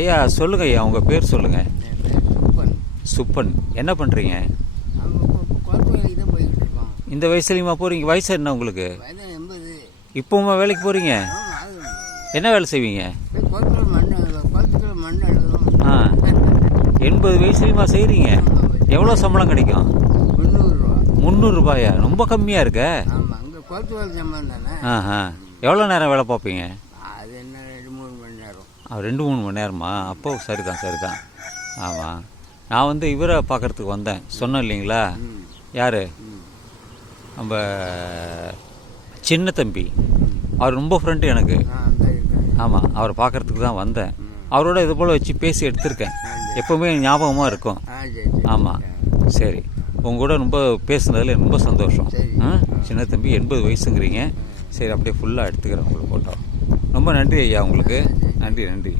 ஐயா சொல்லுங்க ஐயா உங்கள் பேர் சொல்லுங்கள் சுப்பன். என்ன பண்ணுறீங்க இந்த வயசுலையுமா போகிறீங்க வயசு என்ன உங்களுக்கு? இப்போவுமா வேலைக்கு போகிறீங்க என்ன வேலை செய்வீங்க? ஆ. எண்பது வயசுலையுமா செய்கிறீங்க எவ்வளோ சம்பளம் கிடைக்கும்? முந்நூறுரூபாயா ரொம்ப கம்மியாக இருக்க? ஆஹா. எவ்வளோ நேரம் வேலை பார்ப்பீங்க? அது என்ன ரெண்டு மூணு மணி நேரம் ஆ, ரெண்டு மூணு மணி நேரமா? அப்போ சரிதான் சரிதான். ஆமாம் நான் வந்து இவரை பார்க்கறதுக்கு வந்தேன். சொன்னேன் இல்லைங்களா? யார்? நம்ம சின்ன தம்பி அவர் ரொம்ப ஃப்ரெண்டு எனக்கு. ஆமாம் அவரை பார்க்கறதுக்கு தான் வந்தேன். அவரோட இது போல் வச்சு பேசி எடுத்திருக்கேன். எப்போவுமே ஞாபகமாக இருக்கும். சரி சரி ஆமாம் சரி. உங்க கூட ரொம்ப பேசுனதில் ரொம்ப சந்தோஷம். சரி. ஆ? சின்ன தம்பி எண்பது வயசுங்கிறீங்க. சரி அப்படியே ஃபுல்லாக எடுத்துக்கிறேன் உங்களுக்கு ஃபோட்டோ ரொம்ப நன்றி ஐயா உங்களுக்கு. நன்றி நன்றி.